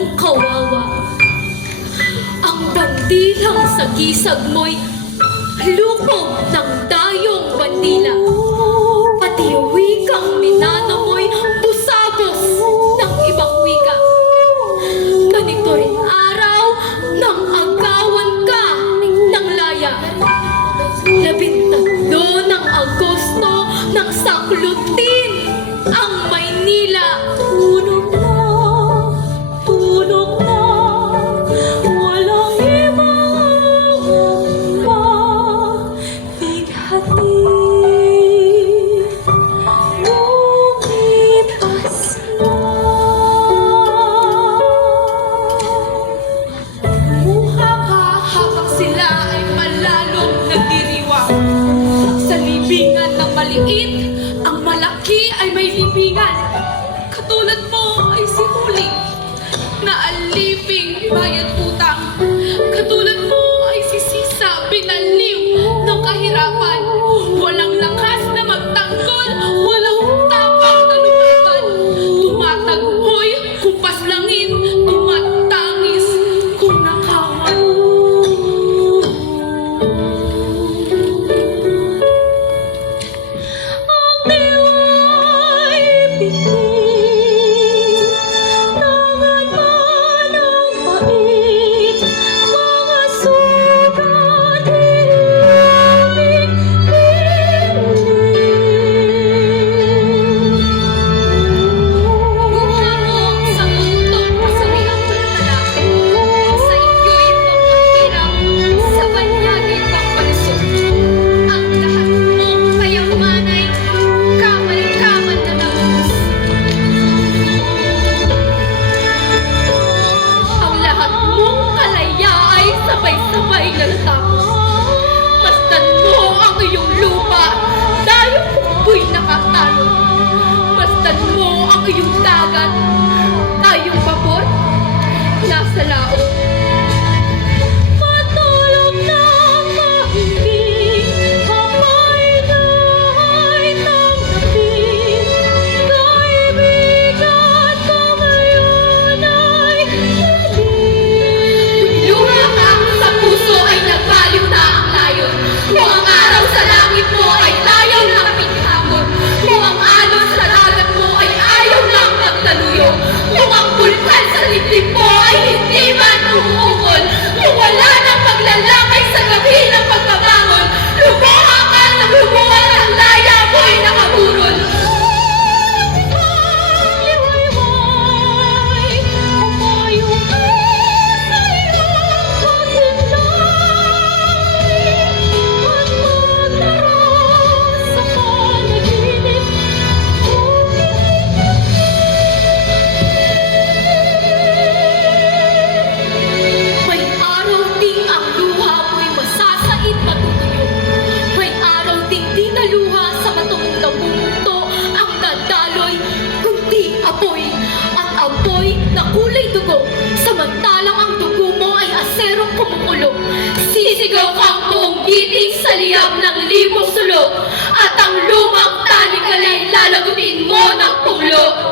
mong kawawa. Ang bandilang sa gisag mo'y lukob ng dayong bandila. Pati wikang minana mo'y busabos ng ibang wika. Ganito'y araw nang agawan ka ng laya. 13 ng Agosto nang saklutin ang Maynila. Tulog na, walang ibang mabighati. Lumipas na. Muha ka habang sila ay malalong nagdiriwang. Sa libingan ng maliit, ang malaki ay may libingan. Katulad mo ay si Huli, na aliping bayad utang. Katulad mo ay si Sisa, binaliw ng kahirapan. Walang lakas na magtanggol, walang tapang na lumaban. Tumataghoy kung paslangin, tumatangis kung nakawan. Ang diwa'y pitin, tangan man ang pait, mga sugat aming Luha mo sa mundong masariang talak. Sa iyo'y pagpahirap, sa banyagi pagpalusot. Ang lahat mong kayamanay, kamay-kaman na nabus. Ang lahat mong kalaya ay sabay-sabay na natapos. Masdan mo ang iyong lupa, dahil kung nakatalo. Masdan mo ang iyong dagat, tayong vapor, nasa laot. Patulog ng mahimbing, ang maingay tanggapin. Kaibigan ko ngayon ay labing. Luha ka sa puso ay nagbaliw na ang layon. Kung ang araw sa langit mo ay tayaw ng pighapon. Kung ang alon sa dagat mo ay ayaw ng magtaluyo. Kung ang bulkan sa dibdib mo ay hindi man umuukol. Kung wala nang paglalakay sa gabi ng pagbabangon. Lumuha ka ng lumuha ng laya mo'y nakaburol. Liwayway, umayo ka sa iyong paghinay at maglaro sa panaginip. May araw ding ang luha mo'y masasait matutuyo. May araw ding di na luha sa matungong nabumunto ang dadaloy, kundi apoy. At apoy na kulay dugo, samantalang ang dugo mo ay aserong kumukulo. Sisigaw kang buong giting sa liyab ng libong sulok, at ang lumang talikalay lalagutin mo ng punglo.